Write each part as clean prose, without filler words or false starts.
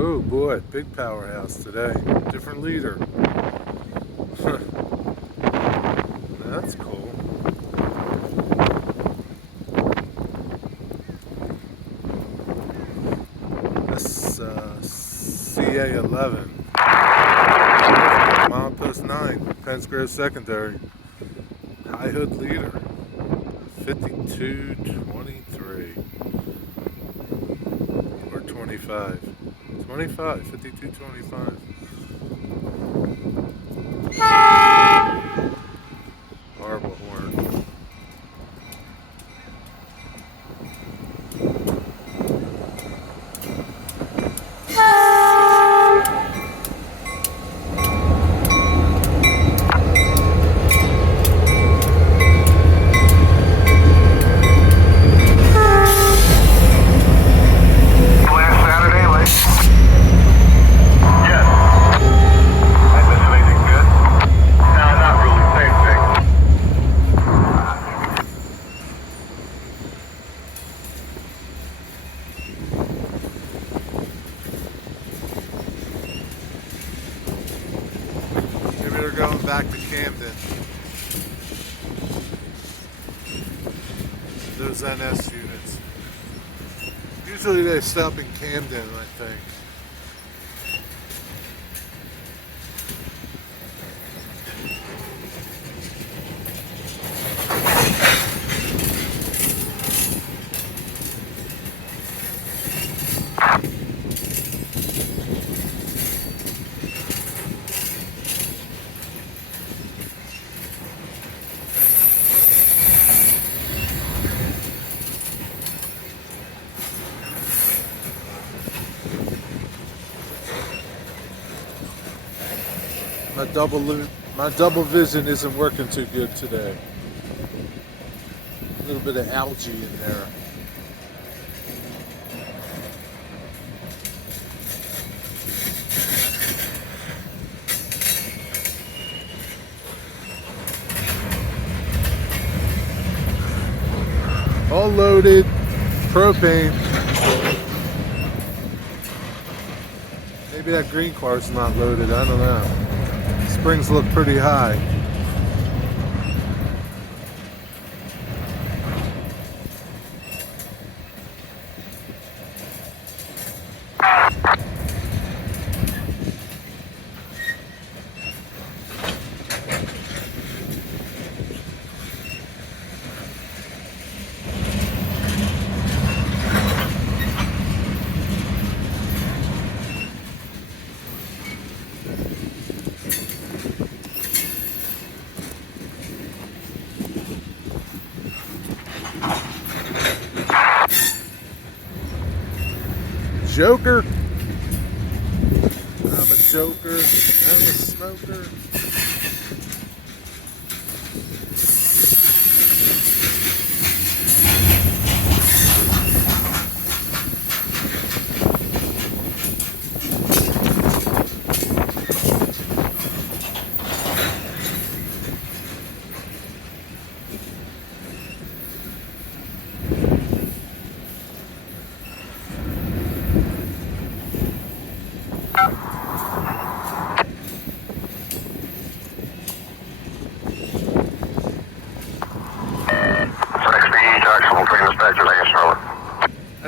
Oh boy, big powerhouse today. Different leader. That's cool. This CA-11. Milepost 9, Pennsgrove Secondary. High hood leader. 5223. Or 25. 25, 5225. Horrible horn. They're going back to Camden. Those NS units. Usually they stop in Camden, I think. My double vision isn't working too good today. A little bit of algae in there. All loaded propane. Maybe that green car's not loaded, I don't know. Springs look pretty high. Joker. I'm a joker. I'm a smoker.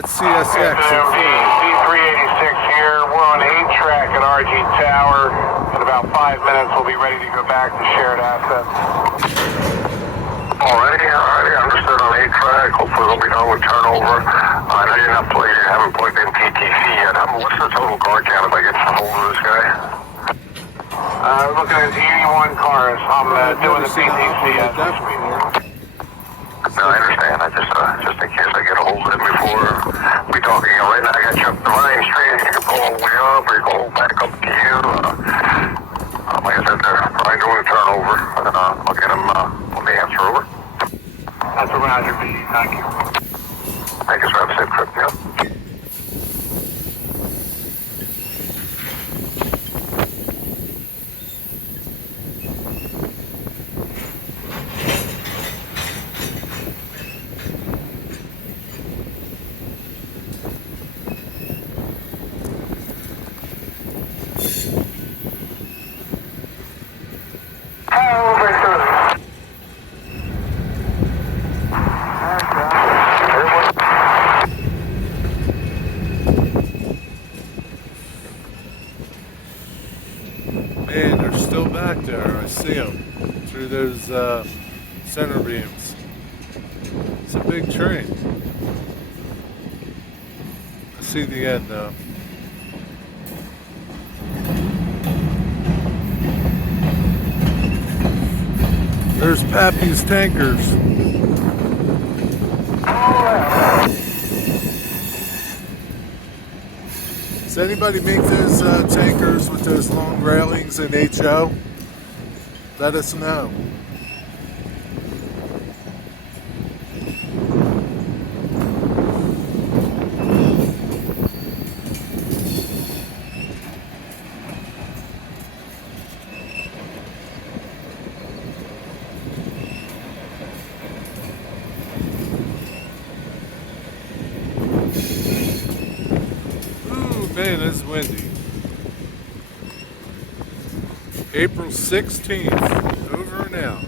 That's CSX. C386 here. We're on 8-track at RG Tower. In about 5 minutes, we'll be ready to go back to shared assets. Alrighty, understood on 8-track. Hopefully we'll be done with turnover. I know you haven't plugged in PTC yet. What's the total car count if I get a hold of this guy? Looking at 81 cars. I'm doing the PTC as we speak. No, I understand. I just in case I get a hold of him before we talking. Right now I got you up the line straight. You can pull all the way up or you can hold back up to you. Like I said, they're probably doing a turnover. I'll get him on the answer over. That's a Roger B. Thank you. Thank you, sir. Have a safe trip, yeah. Man, they're still back there. I see them through those center beams. It's a big train. I see the end though. There's Pappy's Tankers. Does anybody make those tankers with those long railings in HO? Let us know. Man, it's windy. April 16th, over and out.